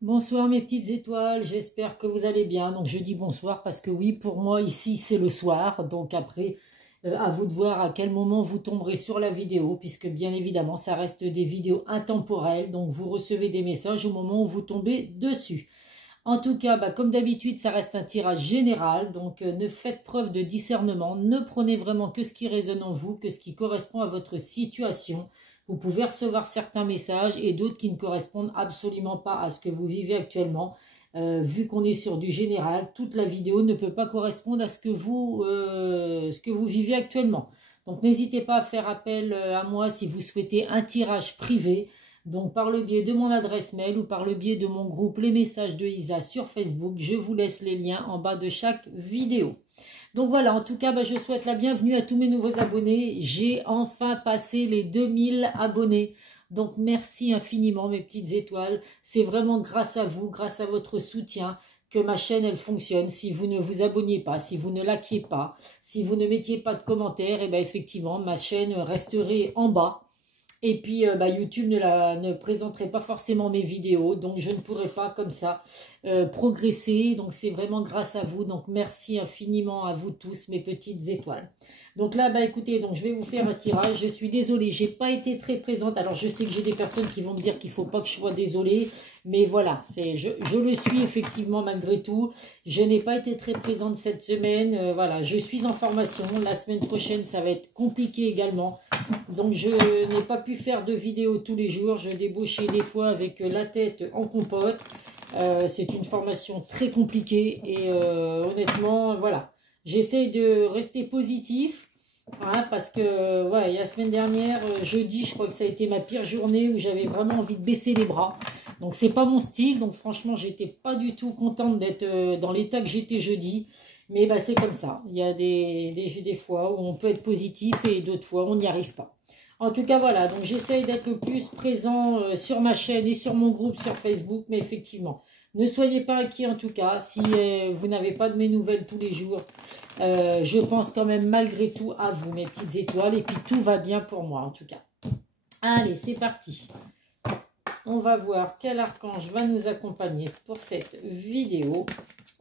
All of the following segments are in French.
Bonsoir mes petites étoiles, j'espère que vous allez bien. Donc je dis bonsoir parce que oui, pour moi ici c'est le soir. Donc après, à vous de voir à quel moment vous tomberez sur la vidéo, puisque bien évidemment ça reste des vidéos intemporelles. Donc vous recevez des messages au moment où vous tombez dessus. En tout cas, comme d'habitude, ça reste un tirage général. Donc ne faites preuve de discernement, ne prenez vraiment que ce qui résonne en vous, que ce qui correspond à votre situation. Vous pouvez recevoir certains messages et d'autres qui ne correspondent absolument pas à ce que vous vivez actuellement. Vu qu'on est sur du général, toute la vidéo ne peut pas correspondre à ce que vous vivez actuellement. Donc n'hésitez pas à faire appel à moi si vous souhaitez un tirage privé. Donc par le biais de mon adresse mail ou par le biais de mon groupe Les Messages de Isa sur Facebook. Je vous laisse les liens en bas de chaque vidéo. Donc voilà, en tout cas, je souhaite la bienvenue à tous mes nouveaux abonnés. J'ai enfin passé les 2000 abonnés. Donc merci infiniment mes petites étoiles. C'est vraiment grâce à vous, grâce à votre soutien que ma chaîne elle fonctionne. Si vous ne vous abonniez pas, si vous ne likiez pas, si vous ne mettiez pas de commentaires, et bien effectivement ma chaîne resterait en bas. Et puis YouTube ne présenterait pas forcément mes vidéos, donc je ne pourrais pas comme ça progresser. Donc c'est vraiment grâce à vous, donc merci infiniment à vous tous mes petites étoiles. Donc là écoutez, donc je vais vous faire un tirage. Je suis désolée, j'ai pas été très présente. Alors je sais que j'ai des personnes qui vont me dire qu'il faut pas que je sois désolée, mais voilà, je le suis effectivement malgré tout. Je n'ai pas été très présente cette semaine, voilà, je suis en formation. La semaine prochaine ça va être compliqué également. Donc je n'ai pas pu faire de vidéos tous les jours. Je débauchais des fois avec la tête en compote. C'est une formation très compliquée et honnêtement, voilà. J'essaye de rester positif hein, parce que ouais, la semaine dernière, jeudi, je crois que ça a été ma pire journée où j'avais vraiment envie de baisser les bras. Donc c'est pas mon style. Donc franchement, j'étais pas du tout contente d'être dans l'état que j'étais jeudi. Mais c'est comme ça. Il y a des fois où on peut être positif et d'autres fois on n'y arrive pas. En tout cas, voilà. Donc, j'essaye d'être le plus présent sur ma chaîne et sur mon groupe sur Facebook. Mais effectivement, ne soyez pas inquiets en tout cas. Si vous n'avez pas de mes nouvelles tous les jours, je pense quand même malgré tout à vous, mes petites étoiles. Et puis, tout va bien pour moi en tout cas. Allez, c'est parti. On va voir quel archange va nous accompagner pour cette vidéo.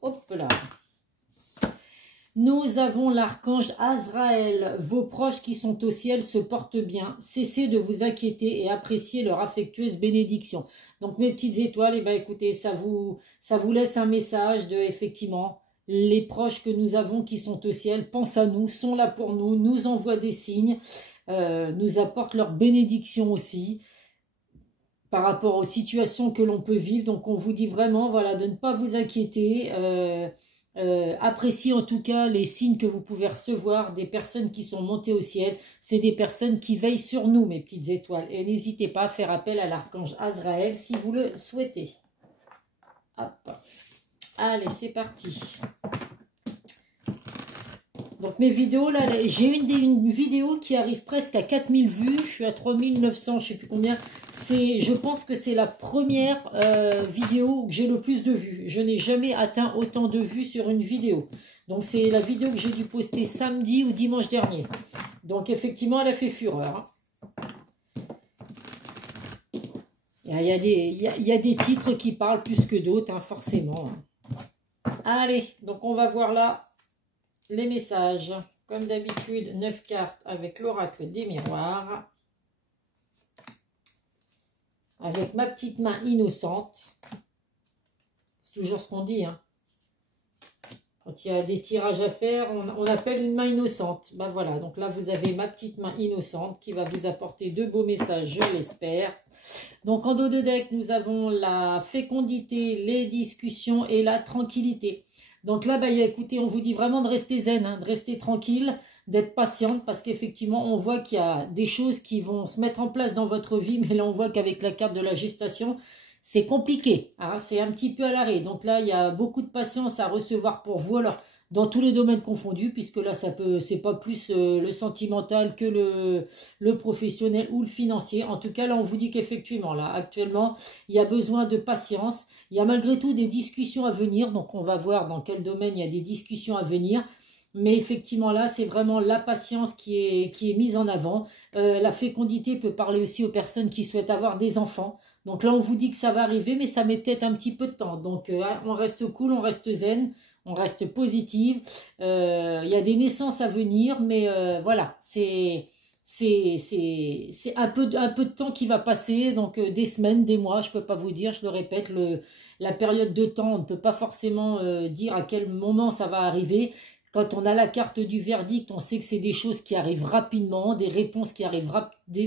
Hop là. Nous avons l'archange Azraël. Vos proches qui sont au ciel se portent bien. Cessez de vous inquiéter et appréciez leur affectueuse bénédiction. Donc mes petites étoiles, écoutez, ça vous laisse un message de effectivement les proches que nous avons qui sont au ciel pensent à nous, sont là pour nous, nous envoient des signes, nous apportent leur bénédiction aussi par rapport aux situations que l'on peut vivre. Donc on vous dit vraiment voilà de ne pas vous inquiéter. Appréciez en tout cas les signes que vous pouvez recevoir des personnes qui sont montées au ciel. C'est des personnes qui veillent sur nous, mes petites étoiles. Et n'hésitez pas à faire appel à l'archange Azraël si vous le souhaitez. Hop. Allez, c'est parti. Donc mes vidéos, là, j'ai une vidéo qui arrive presque à 4000 vues. Je suis à 3900, je ne sais plus combien. Je pense que c'est la première vidéo que j'ai le plus de vues. Je n'ai jamais atteint autant de vues sur une vidéo. Donc c'est la vidéo que j'ai dû poster samedi ou dimanche dernier. Donc effectivement, elle a fait fureur. Il y a des titres qui parlent plus que d'autres, hein, forcément. Allez, donc on va voir là les messages. Comme d'habitude, 9 cartes avec l'oracle des miroirs. Avec ma petite main innocente. C'est toujours ce qu'on dit. Hein. Quand il y a des tirages à faire, on appelle une main innocente. Voilà, donc là vous avez ma petite main innocente qui va vous apporter de beaux messages, je l'espère. Donc en dos de deck, nous avons la fécondité, les discussions et la tranquillité. Donc là, écoutez, on vous dit vraiment de rester zen, hein, de rester tranquille, d'être patiente, parce qu'effectivement, on voit qu'il y a des choses qui vont se mettre en place dans votre vie, mais là, on voit qu'avec la carte de la gestation, c'est compliqué, hein, c'est un petit peu à l'arrêt. Donc là, il y a beaucoup de patience à recevoir pour vous, alors dans tous les domaines confondus, puisque là, c'est pas plus le sentimental que le professionnel ou le financier. En tout cas, là, on vous dit qu'effectivement, là, actuellement, il y a besoin de patience. Il y a malgré tout des discussions à venir, donc on va voir dans quel domaine il y a des discussions à venir. Mais effectivement, là, c'est vraiment la patience qui est mise en avant. La fécondité peut parler aussi aux personnes qui souhaitent avoir des enfants. Donc là, on vous dit que ça va arriver, mais ça met peut-être un petit peu de temps. Donc on reste cool, on reste zen, on reste positive. Il y a des naissances à venir, mais voilà, c'est un peu de temps qui va passer, donc des semaines, des mois, je peux pas vous dire, je le répète, la période de temps, on ne peut pas forcément dire à quel moment ça va arriver. Quand on a la carte du verdict, on sait que c'est des choses qui arrivent rapidement, des réponses qui arrivent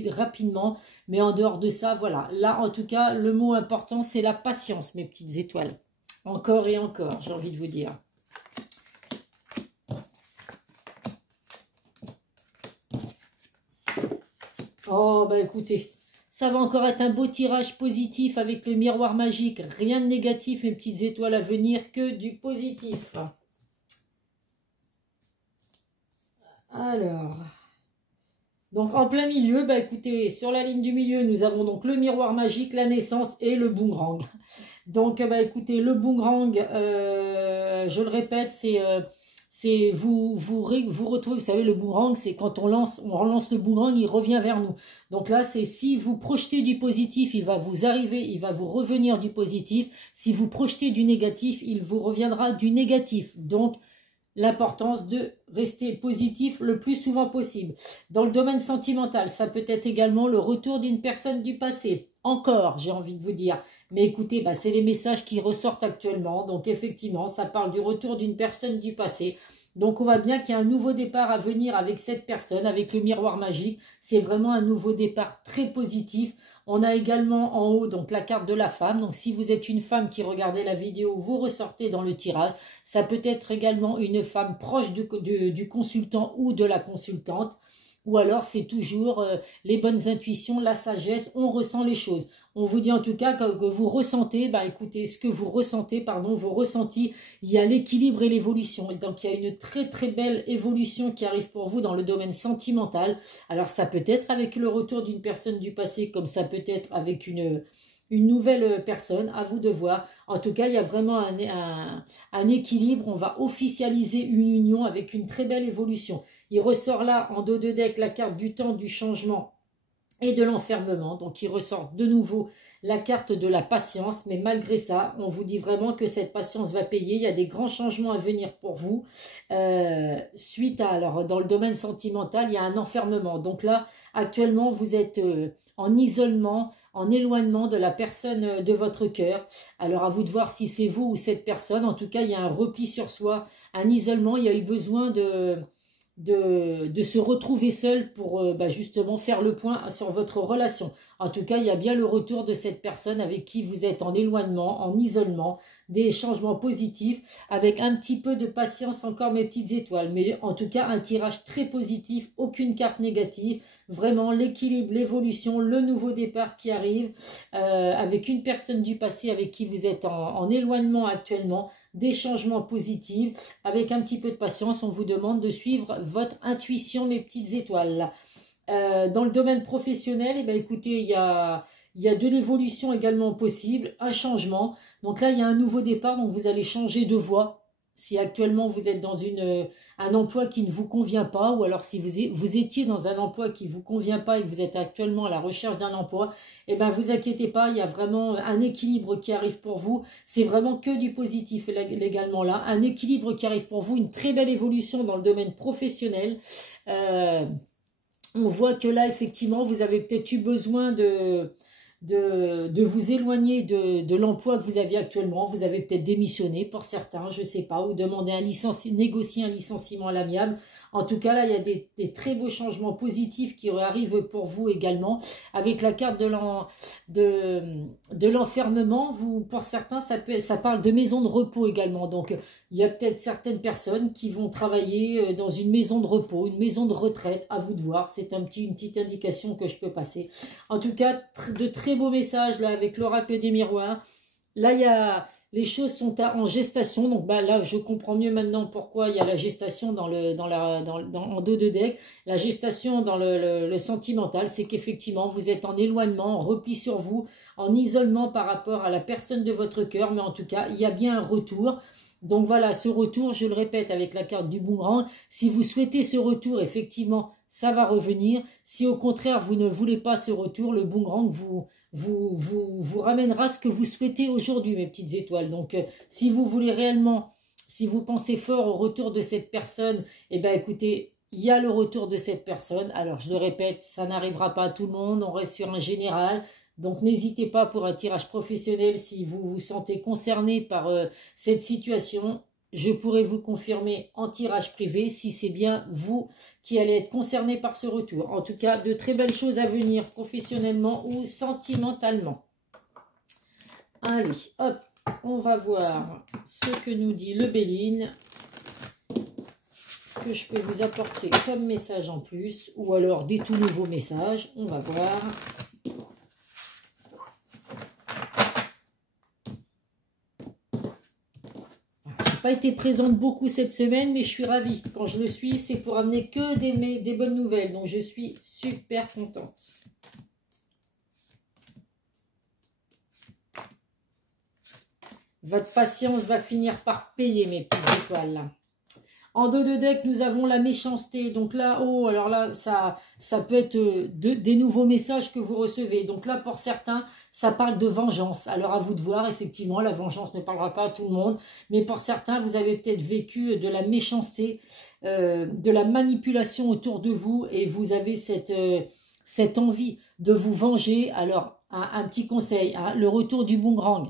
rapidement, mais en dehors de ça, voilà. Là, en tout cas, le mot important, c'est la patience, mes petites étoiles. Encore et encore, j'ai envie de vous dire. Oh, bah écoutez, ça va encore être un beau tirage positif avec le miroir magique. Rien de négatif, mes petites étoiles à venir, que du positif. Alors, donc en plein milieu, bah écoutez, sur la ligne du milieu, nous avons donc le miroir magique, la naissance et le boomerang. Donc, bah écoutez, le boomerang, je le répète, c'est vous retrouvez, vous savez, le boomerang, c'est quand on relance le boomerang, il revient vers nous. Donc là, c'est si vous projetez du positif, il va vous revenir du positif. Si vous projetez du négatif, il vous reviendra du négatif. Donc, l'importance de rester positif le plus souvent possible. Dans le domaine sentimental, ça peut être également le retour d'une personne du passé. Encore, j'ai envie de vous dire. Mais écoutez, bah, c'est les messages qui ressortent actuellement. Donc effectivement, ça parle du retour d'une personne du passé. Donc on voit bien qu'il y a un nouveau départ à venir avec cette personne, avec le miroir magique. C'est vraiment un nouveau départ très positif. On a également en haut donc la carte de la femme. Donc si vous êtes une femme qui regardez la vidéo, vous ressortez dans le tirage. Ça peut être également une femme proche du consultant ou de la consultante. Ou alors c'est toujours les bonnes intuitions, la sagesse, on ressent les choses. On vous dit en tout cas que vous ressentez, bah écoutez, ce que vous ressentez, pardon, vos ressentis, il y a l'équilibre et l'évolution. Et donc il y a une très très belle évolution qui arrive pour vous dans le domaine sentimental. Alors ça peut être avec le retour d'une personne du passé, comme ça peut être avec une nouvelle personne, à vous de voir. En tout cas, il y a vraiment un équilibre. On va officialiser une union avec une très belle évolution. Il ressort là, en dos de deck, la carte du temps, du changement et de l'enfermement. Donc, il ressort de nouveau la carte de la patience. Mais malgré ça, on vous dit vraiment que cette patience va payer. Il y a des grands changements à venir pour vous. Suite à, alors, dans le domaine sentimental, il y a un enfermement. Donc là, actuellement, vous êtes en isolement, en éloignement de la personne de votre cœur. Alors, à vous de voir si c'est vous ou cette personne. En tout cas, il y a un repli sur soi, un isolement. Il y a eu besoin de se retrouver seul pour justement faire le point sur votre relation. En tout cas, il y a bien le retour de cette personne avec qui vous êtes en éloignement, en isolement, des changements positifs, avec un petit peu de patience encore mes petites étoiles. Mais en tout cas, un tirage très positif, aucune carte négative, vraiment l'équilibre, l'évolution, le nouveau départ qui arrive, avec une personne du passé avec qui vous êtes en éloignement actuellement, des changements positifs, avec un petit peu de patience. On vous demande de suivre votre intuition, mes petites étoiles. Dans le domaine professionnel, eh bien, écoutez, il y a de l'évolution également possible, un changement. Donc là, il y a un nouveau départ, donc vous allez changer de voie. Si actuellement vous êtes dans un emploi qui ne vous convient pas, ou alors si vous étiez dans un emploi qui ne vous convient pas et que vous êtes actuellement à la recherche d'un emploi, eh bien vous inquiétez pas, il y a vraiment un équilibre qui arrive pour vous. C'est vraiment que du positif également là. Un équilibre qui arrive pour vous, une très belle évolution dans le domaine professionnel. On voit que là, effectivement, vous avez peut-être eu besoin de vous éloigner de l'emploi que vous aviez actuellement. Vous avez peut-être démissionné pour certains, je ne sais pas, ou demander négocier un licenciement à l'amiable. En tout cas, là, il y a des très beaux changements positifs qui arrivent pour vous également. Avec la carte de l'enfermement, pour certains, ça parle de maison de repos également. Donc, il y a peut-être certaines personnes qui vont travailler dans une maison de repos, une maison de retraite, à vous de voir. C'est une petite indication que je peux passer. En tout cas, de très beaux messages là avec l'oracle des miroirs. Là, les choses sont en gestation. Donc là, je comprends mieux maintenant pourquoi il y a la gestation en dos de deck. La gestation dans le sentimental, c'est qu'effectivement, vous êtes en éloignement, en repli sur vous, en isolement par rapport à la personne de votre cœur. Mais en tout cas, il y a bien un retour. Donc voilà, ce retour, je le répète avec la carte du boomerang, si vous souhaitez ce retour, effectivement, ça va revenir. Si au contraire, vous ne voulez pas ce retour, le boomerang vous ramènera ce que vous souhaitez aujourd'hui, mes petites étoiles. Donc, si vous voulez réellement, si vous pensez fort au retour de cette personne, eh bien, écoutez, il y a le retour de cette personne. Alors, je le répète, ça n'arrivera pas à tout le monde, on reste sur un général. Donc, n'hésitez pas pour un tirage professionnel si vous vous sentez concerné par cette situation. Je pourrais vous confirmer en tirage privé si c'est bien vous qui allez être concerné par ce retour. En tout cas, de très belles choses à venir professionnellement ou sentimentalement. Allez, hop, on va voir ce que nous dit le Béline. Ce que je peux vous apporter comme message en plus ou alors des tout nouveaux messages. On va voir. Pas été présente beaucoup cette semaine, mais je suis ravie. Quand je le suis, c'est pour amener que des bonnes nouvelles. Donc, je suis super contente. Votre patience va finir par payer, mes petites étoiles, là. En dos de deck, nous avons la méchanceté. Donc là, oh, alors là, ça peut être des nouveaux messages que vous recevez. Donc là, pour certains, ça parle de vengeance. Alors à vous de voir, effectivement, la vengeance ne parlera pas à tout le monde. Mais pour certains, vous avez peut-être vécu de la méchanceté, de la manipulation autour de vous. Et vous avez cette envie de vous venger. Alors, un petit conseil, hein, le retour du boomerang.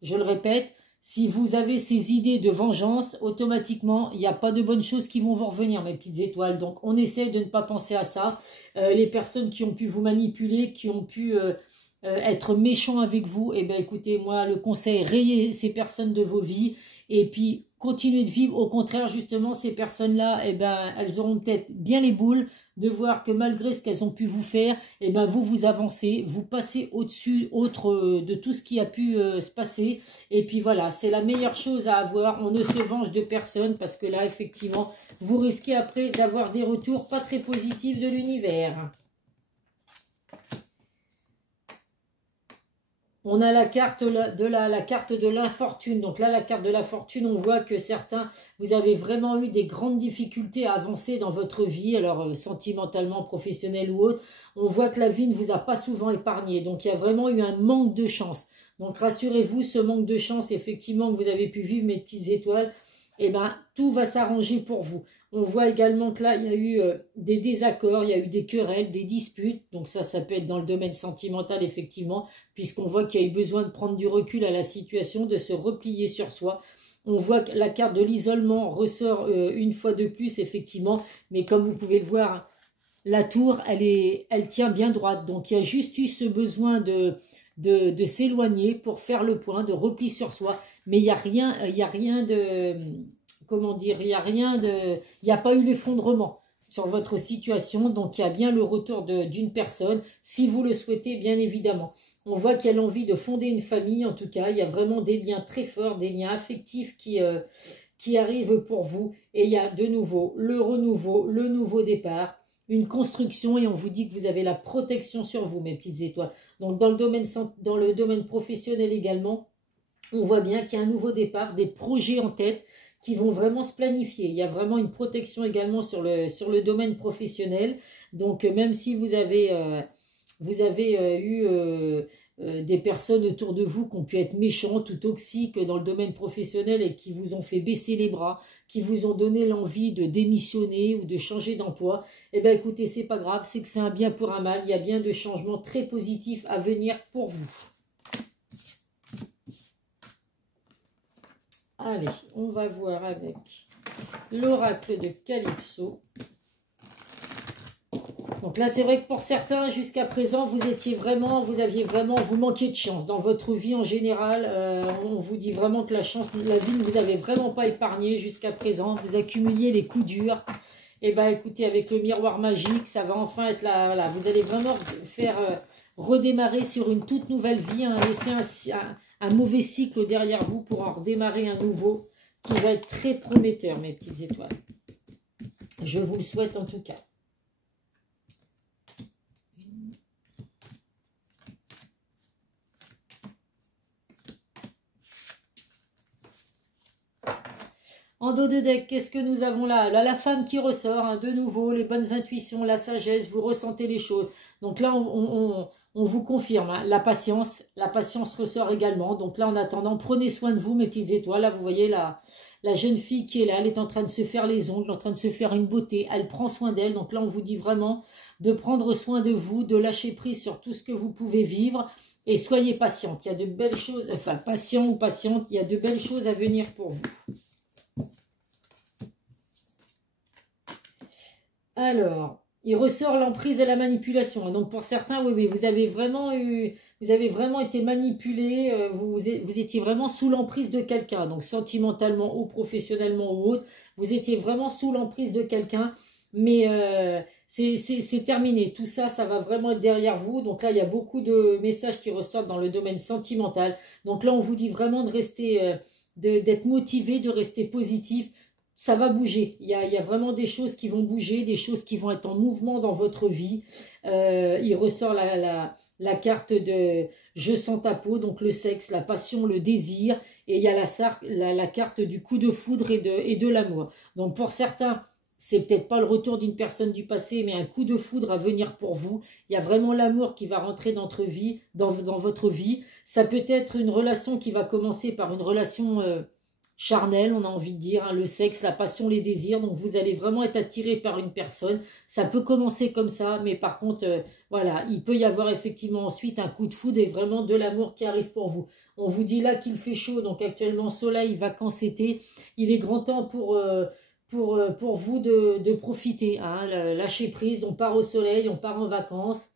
Je le répète. Si vous avez ces idées de vengeance, automatiquement, il n'y a pas de bonnes choses qui vont vous revenir, mes petites étoiles. Donc, on essaie de ne pas penser à ça. Les personnes qui ont pu vous manipuler, qui ont pu être méchants avec vous, eh bien, écoutez, moi, le conseil, rayez ces personnes de vos vies et puis continuez de vivre. Au contraire, justement, ces personnes-là, eh ben, elles auront peut-être bien les boules de voir que malgré ce qu'elles ont pu vous faire, eh ben, vous avancez, vous passez au-dessus de tout ce qui a pu se passer. Et puis voilà, c'est la meilleure chose à avoir. On ne se venge de personne parce que là, effectivement, vous risquez après d'avoir des retours pas très positifs de l'univers. On a la carte la carte de l'infortune. Donc là, la carte de la fortune, on voit que certains, vous avez vraiment eu des grandes difficultés à avancer dans votre vie, alors sentimentalement, professionnel ou autre. On voit que la vie ne vous a pas souvent épargné. Donc il y a vraiment eu un manque de chance. Donc rassurez-vous, ce manque de chance, effectivement, que vous avez pu vivre, mes petites étoiles, eh ben, tout va s'arranger pour vous. On voit également que là, il y a eu des désaccords, il y a eu des querelles, des disputes. Donc ça peut être dans le domaine sentimental, effectivement, puisqu'on voit qu'il y a eu besoin de prendre du recul à la situation, de se replier sur soi. On voit que la carte de l'isolement ressort une fois de plus, effectivement. Mais comme vous pouvez le voir, la tour, elle tient bien droite. Donc il y a juste eu ce besoin de s'éloigner pour faire le point, de repli sur soi. Mais il n'y a rien de... Comment dire, il n'y a pas eu l'effondrement sur votre situation, donc il y a bien le retour d'une personne, si vous le souhaitez, bien évidemment. On voit qu'il y a l'envie de fonder une famille, en tout cas, il y a vraiment des liens très forts, des liens affectifs qui arrivent pour vous, et il y a de nouveau le renouveau, le nouveau départ, une construction, et on vous dit que vous avez la protection sur vous, mes petites étoiles. Donc dans le domaine professionnel également, on voit bien qu'il y a un nouveau départ, des projets en tête, qui vont vraiment se planifier. Il y a vraiment une protection également sur le domaine professionnel. Donc, même si vous avez eu des personnes autour de vous qui ont pu être méchantes ou toxiques dans le domaine professionnel et qui vous ont fait baisser les bras, qui vous ont donné l'envie de démissionner ou de changer d'emploi, eh bien, écoutez, c'est pas grave, c'est que c'est un bien pour un mal. Il y a bien de changements très positifs à venir pour vous. Allez, on va voir avec l'oracle de Calypso. Donc là, c'est vrai que pour certains, jusqu'à présent, vous manquiez de chance. Dans votre vie en général, on vous dit vraiment que la vie ne vous avait vraiment pas épargné jusqu'à présent. Vous accumuliez les coups durs. Et bien, écoutez, avec le miroir magique, ça va enfin être là. Voilà, vous allez vraiment faire redémarrer sur une toute nouvelle vie, hein, laisser un mauvais cycle derrière vous pour en redémarrer un nouveau qui va être très prometteur, mes petites étoiles. Je vous le souhaite en tout cas. En dos de deck, qu'est-ce que nous avons là? Là, la femme qui ressort, hein, de nouveau, les bonnes intuitions, la sagesse, vous ressentez les choses. Donc là, on vous confirme, hein, la patience ressort également. Donc là, en attendant, prenez soin de vous, mes petites étoiles. Là, vous voyez la jeune fille qui est là, elle est en train de se faire les ongles, en train de se faire une beauté. Elle prend soin d'elle. Donc là, on vous dit vraiment de prendre soin de vous, de lâcher prise sur tout ce que vous pouvez vivre. Et soyez patiente. Il y a de belles choses, enfin, patient ou patiente, il y a de belles choses à venir pour vous. Alors, il ressort l'emprise et la manipulation. Donc pour certains, oui, vous avez vraiment été manipulé, vous étiez vraiment sous l'emprise de quelqu'un, donc sentimentalement ou professionnellement ou autre, vous étiez vraiment sous l'emprise de quelqu'un, mais c'est terminé. Tout ça, ça va vraiment être derrière vous. Donc là, il y a beaucoup de messages qui ressortent dans le domaine sentimental. Donc là, on vous dit vraiment de rester, d'être motivé, de rester positif. Ça va bouger, il y a vraiment des choses qui vont bouger, des choses qui vont être en mouvement dans votre vie. Il ressort la carte de je sens ta peau, donc le sexe, la passion, le désir, et il y a la carte du coup de foudre et de l'amour. Donc pour certains, c'est peut-être pas le retour d'une personne du passé, mais un coup de foudre à venir pour vous. Il y a vraiment l'amour qui va rentrer dans votre vie. Ça peut être une relation qui va commencer par une relation charnel, on a envie de dire, hein, le sexe, la passion, les désirs. Donc vous allez vraiment être attiré par une personne. Ça peut commencer comme ça, mais par contre, voilà, il peut y avoir effectivement ensuite un coup de foudre et vraiment de l'amour qui arrive pour vous. On vous dit là qu'il fait chaud, donc actuellement soleil, vacances, été. Il est grand temps pour vous de profiter, hein, lâcher prise. On part au soleil, on part en vacances.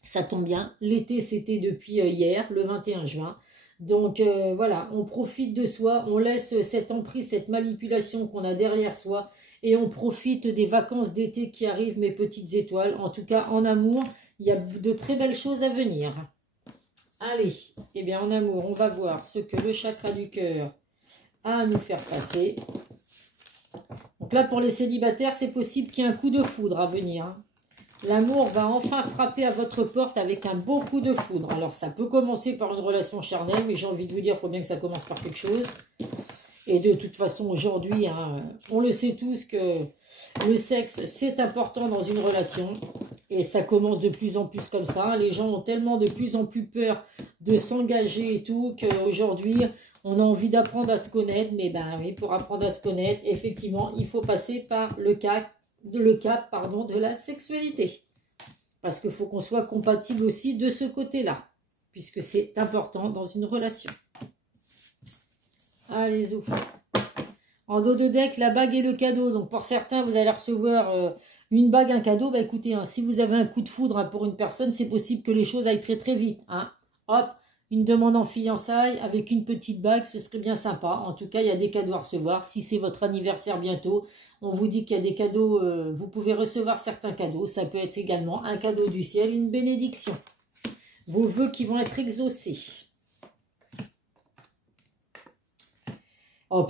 Ça tombe bien, l'été c'était depuis hier, le 21 juin. Donc voilà, on profite de soi, on laisse cette emprise, cette manipulation qu'on a derrière soi et on profite des vacances d'été qui arrivent, mes petites étoiles. En tout cas, en amour, il y a de très belles choses à venir. Allez, eh bien en amour, on va voir ce que le chakra du cœur a à nous faire passer. Donc là, pour les célibataires, c'est possible qu'il y ait un coup de foudre à venir, hein. L'amour va enfin frapper à votre porte avec un beau coup de foudre. Alors, ça peut commencer par une relation charnelle, mais j'ai envie de vous dire, il faut bien que ça commence par quelque chose. Et de toute façon, aujourd'hui, hein, on le sait tous que le sexe, c'est important dans une relation. Et ça commence de plus en plus comme ça. Les gens ont tellement de plus en plus peur de s'engager et tout, qu'aujourd'hui, on a envie d'apprendre à se connaître. Mais ben oui, pour apprendre à se connaître, effectivement, il faut passer par le cap de la sexualité. Parce qu'il faut qu'on soit compatible aussi de ce côté-là, puisque c'est important dans une relation. Allez, zo. En dos de deck, la bague et le cadeau. Donc pour certains, vous allez recevoir une bague, un cadeau. Bah écoutez, hein, si vous avez un coup de foudre, hein, pour une personne, c'est possible que les choses aillent très très vite, hein. Hop, une demande en fiançailles avec une petite bague, ce serait bien sympa. En tout cas, il y a des cadeaux à recevoir. Si c'est votre anniversaire bientôt, on vous dit qu'il y a des cadeaux, vous pouvez recevoir certains cadeaux. Ça peut être également un cadeau du ciel, une bénédiction. Vos vœux qui vont être exaucés. Oh,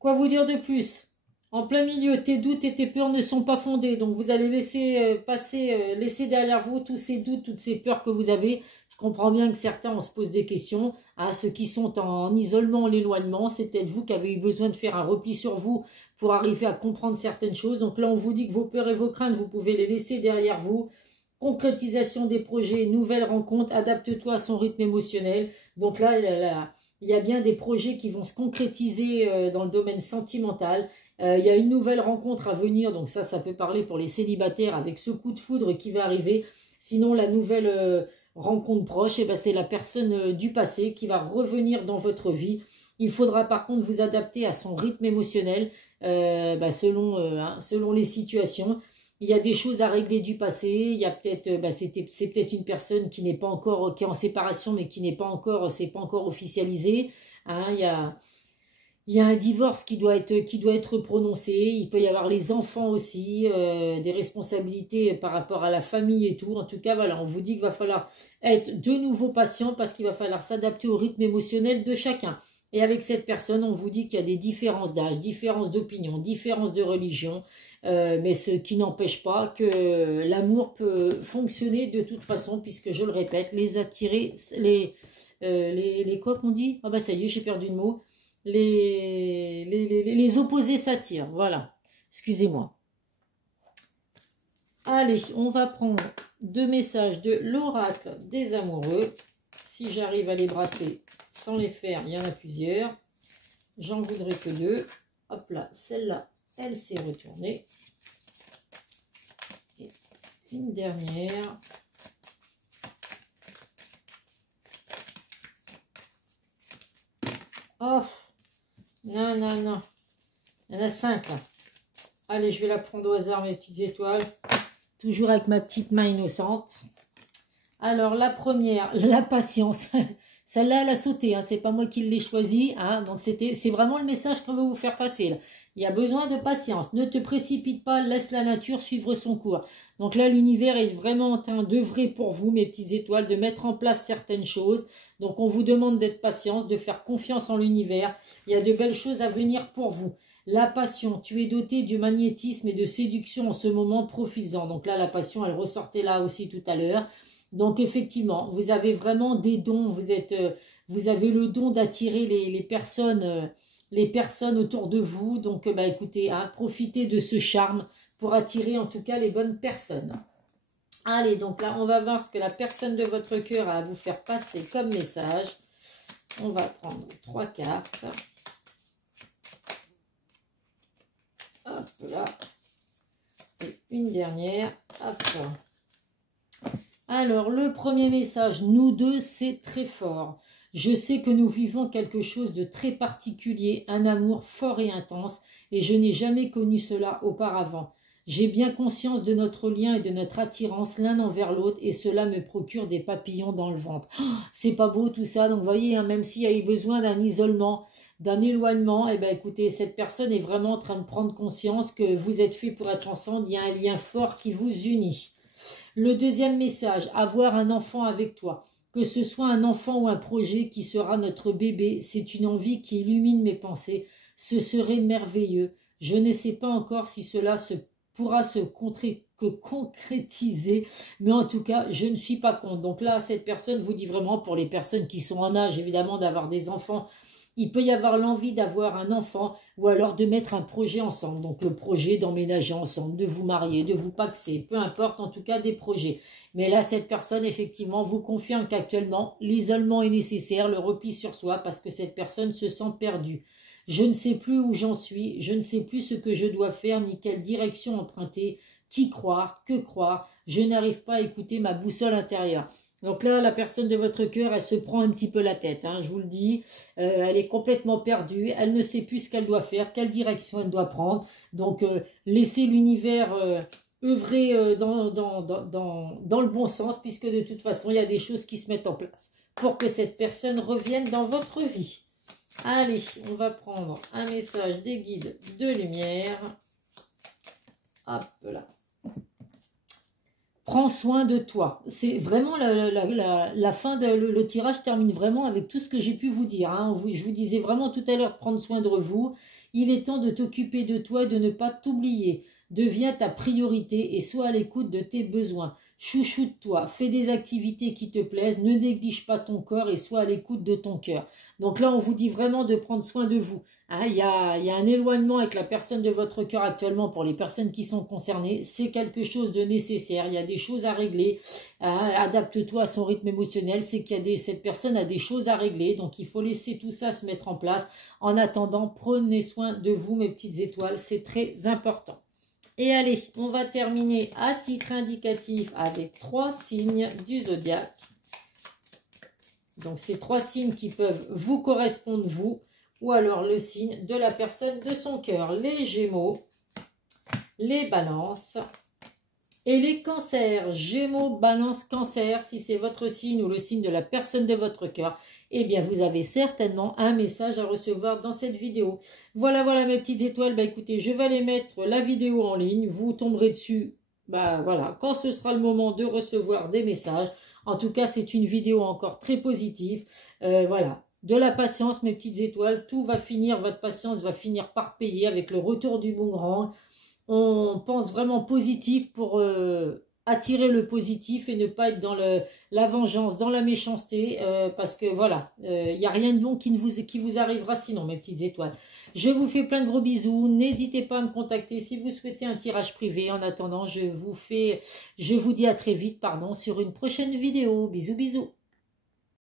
quoi vous dire de plus? En plein milieu, tes doutes et tes peurs ne sont pas fondés. Donc vous allez laisser laisser derrière vous tous ces doutes, toutes ces peurs que vous avez. Je comprends bien que certains, on se pose des questions. À ceux qui sont en isolement, en éloignement, c'est peut-être vous qui avez eu besoin de faire un repli sur vous pour arriver à comprendre certaines choses. Donc là, on vous dit que vos peurs et vos craintes, vous pouvez les laisser derrière vous. Concrétisation des projets, nouvelles rencontres, adapte-toi à son rythme émotionnel. Donc là, il y a bien des projets qui vont se concrétiser dans le domaine sentimental. Il y a une nouvelle rencontre à venir, donc ça peut parler pour les célibataires avec ce coup de foudre qui va arriver. Sinon, la nouvelle rencontre proche, ben, c'est la personne du passé qui va revenir dans votre vie. Il faudra par contre vous adapter à son rythme émotionnel selon les situations. Il y a des choses à régler du passé. Il y a peut-être, c'est peut-être une personne qui n'est pas encore, qui est en séparation, mais qui n'est pas encore, c'est pas encore officialisé. Hein, il y a un divorce qui doit être prononcé. Il peut y avoir les enfants aussi, des responsabilités par rapport à la famille et tout. En tout cas, voilà, on vous dit qu'il va falloir être de nouveau patient parce qu'il va falloir s'adapter au rythme émotionnel de chacun. Et avec cette personne, on vous dit qu'il y a des différences d'âge, différences d'opinion, différences de religion, mais ce qui n'empêche pas que l'amour peut fonctionner de toute façon, puisque je le répète, les attirer, les quoi qu'on dit? Ah bah ça y est, j'ai perdu le mot. Les opposés s'attirent, voilà. Excusez-moi. Allez, on va prendre 2 messages de l'oracle des amoureux. Si j'arrive à les brasser sans les faire, il y en a plusieurs. J'en voudrais que 2. Hop là, celle-là, elle s'est retournée. Et une dernière. Oh, non, non, non. Il y en a 5 là. Allez, je vais la prendre au hasard, mes petites étoiles. Toujours avec ma petite main innocente. Alors, la première, la patience. Celle-là, elle a sauté, hein. C'est pas moi qui l'ai choisie, hein. Donc, c'est vraiment le message qu'on veut vous faire passer, là. Il y a besoin de patience. Ne te précipite pas, laisse la nature suivre son cours. Donc là, l'univers est vraiment en train d'œuvrer pour vous, mes petites étoiles, de mettre en place certaines choses. Donc, on vous demande d'être patient, de faire confiance en l'univers. Il y a de belles choses à venir pour vous. La passion, tu es doté du magnétisme et de séduction en ce moment, profites-en. Donc là, la passion, elle ressortait là aussi tout à l'heure. Donc effectivement, vous avez vraiment des dons, vous avez le don d'attirer les personnes autour de vous. Donc bah, écoutez, hein, profitez de ce charme pour attirer en tout cas les bonnes personnes. Allez, donc là, on va voir ce que la personne de votre cœur a à vous faire passer comme message. On va prendre 3 cartes. Hop là. Et une dernière. Hop là. Alors, le premier message, nous deux, c'est très fort. Je sais que nous vivons quelque chose de très particulier, un amour fort et intense, et je n'ai jamais connu cela auparavant. J'ai bien conscience de notre lien et de notre attirance l'un envers l'autre, et cela me procure des papillons dans le ventre. Oh, c'est pas beau tout ça, donc vous voyez, hein, même s'il y a eu besoin d'un isolement, d'un éloignement, eh ben écoutez, cette personne est vraiment en train de prendre conscience que vous êtes fait pour être ensemble, il y a un lien fort qui vous unit. Le deuxième message, avoir un enfant avec toi. Que ce soit un enfant ou un projet qui sera notre bébé, c'est une envie qui illumine mes pensées. Ce serait merveilleux. Je ne sais pas encore si cela pourra se concrétiser, mais en tout cas, je ne suis pas contre. Donc là, cette personne vous dit vraiment, pour les personnes qui sont en âge, évidemment, d'avoir des enfants, il peut y avoir l'envie d'avoir un enfant ou alors de mettre un projet ensemble. Donc le projet d'emménager ensemble, de vous marier, de vous paxer, peu importe, en tout cas des projets. Mais là, cette personne, effectivement, vous confirme qu'actuellement, l'isolement est nécessaire, le repli sur soi, parce que cette personne se sent perdue. Je ne sais plus où j'en suis, je ne sais plus ce que je dois faire, ni quelle direction emprunter, qui croire, que croire. Je n'arrive pas à écouter ma boussole intérieure. Donc là, la personne de votre cœur, elle se prend un petit peu la tête, hein, je vous le dis. Elle est complètement perdue, elle ne sait plus ce qu'elle doit faire, quelle direction elle doit prendre. Donc, laissez l'univers œuvrer dans le bon sens, puisque de toute façon, il y a des choses qui se mettent en place pour que cette personne revienne dans votre vie. Allez, on va prendre un message des guides de lumière. Hop là. Prends soin de toi. C'est vraiment la fin, le tirage termine vraiment avec tout ce que j'ai pu vous dire. Hein. Je vous disais vraiment tout à l'heure, prendre soin de vous. Il est temps de t'occuper de toi et de ne pas t'oublier. Deviens ta priorité et sois à l'écoute de tes besoins. Chouchoute-toi, fais des activités qui te plaisent, ne néglige pas ton corps et sois à l'écoute de ton cœur. Donc là, on vous dit vraiment de prendre soin de vous. Hein, il y a un éloignement avec la personne de votre cœur actuellement pour les personnes qui sont concernées. C'est quelque chose de nécessaire. Il y a des choses à régler. Hein, adapte-toi à son rythme émotionnel. C'est cette personne a des choses à régler. Donc, il faut laisser tout ça se mettre en place. En attendant, prenez soin de vous, mes petites étoiles. C'est très important. Et allez, on va terminer à titre indicatif avec 3 signes du zodiaque. Donc, ces 3 signes qui peuvent vous correspondre, vous, ou alors le signe de la personne de son cœur. Les Gémeaux, les Balances et les Cancers. Gémeaux, Balance, Cancer, si c'est votre signe ou le signe de la personne de votre cœur, eh bien, vous avez certainement un message à recevoir dans cette vidéo. Voilà, voilà mes petites étoiles. Bah écoutez, je vais aller mettre la vidéo en ligne. Vous tomberez dessus, bah voilà, quand ce sera le moment de recevoir des messages. En tout cas, c'est une vidéo encore très positive. Voilà, de la patience, mes petites étoiles. Tout va finir, votre patience va finir par payer avec le retour du boomerang. On pense vraiment positif pour attirer le positif et ne pas être dans la vengeance, dans la méchanceté, parce que voilà, il n'y a rien de bon qui vous arrivera sinon, mes petites étoiles. Je vous fais plein de gros bisous, n'hésitez pas à me contacter si vous souhaitez un tirage privé. En attendant, je vous dis à très vite, pardon, sur une prochaine vidéo. Bisous, bisous.